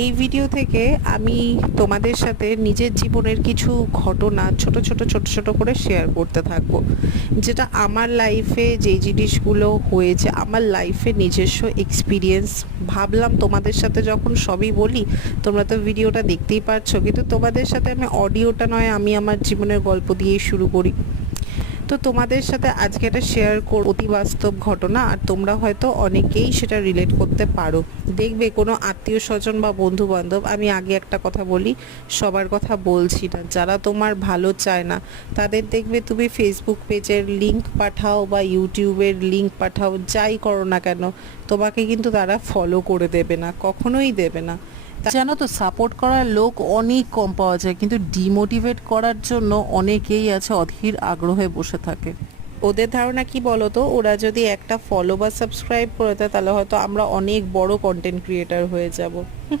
এই ভিডিও থেকে আমি তোমাদের সাথে নিজের জীবনের কিছু ঘটনা ছোট ছোট করে শেয়ার করতে থাকবো, যেটা আমার লাইফে যেই জিনিসগুলো হয়েছে, আমার লাইফে নিজস্ব এক্সপিরিয়েন্স। ভাবলাম তোমাদের সাথে যখন সবই বলি, তোমরা তো ভিডিওটা দেখতেই পারছো, কিন্তু তোমাদের সাথে আমি অডিওটা নয়, আমি আমার জীবনের গল্প দিয়েই শুরু করি। তো তোমাদের সাথে আজকে এটা শেয়ার করব, অতি বাস্তব ঘটনা, আর তোমরা হয়তো অনেকেই সেটা রিলেট করতে পারো। দেখবে কোনো আত্মীয় স্বজন বা বন্ধু বান্ধব, আমি আগে একটা কথা বলি, সবার কথা বলছি না, যারা তোমার ভালো চায় না তাদের দেখবে তুমি ফেসবুক পেজের লিংক পাঠাও বা ইউটিউবের লিংক পাঠাও, যাই করো না কেন, তোমাকে কিন্তু তারা ফলো করে দেবে না, কখনোই দেবে না। জানো তো, সাপোর্ট করার লোক অনেক কম পাওয়া যায়, কিন্তু ডিমোটিভেট করার জন্য অনেকেই আছে অধীর আগ্রহে বসে থাকে। ওদের ধারণা কি বলো তো, ওরা যদি একটা ফলো বা সাবস্ক্রাইব করে দেয় তাহলে হয়তো আমরা অনেক বড় কন্টেন্ট ক্রিয়েটার হয়ে যাব।